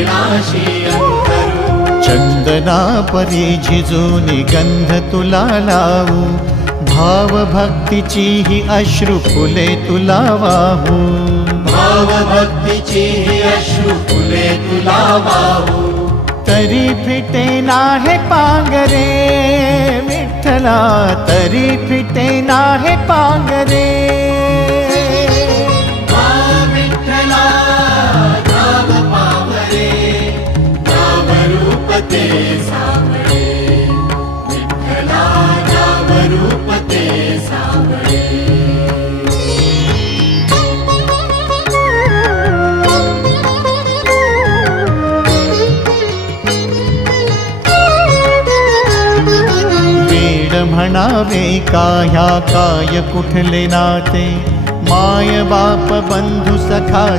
चरणाशी अंतरू। चंदना परी झिजूनी गंध तुला लावू, भाव भक्तीची ही अश्रु फुले तुला वाहू। भाव भक्तीची ही अश्रु फुले तुला वाहू। तरी फिटे नाहे पांगरे विठ्ठला, तरी फिटे नाहे पांगरे। विठ्ठला नाम पावरे, नाम रूप ते सावळे। विठ्ठला नाम रूप ते सावळे। म्हणावे का ह्या काय कुठले नाते, माय बाप बंधू सखा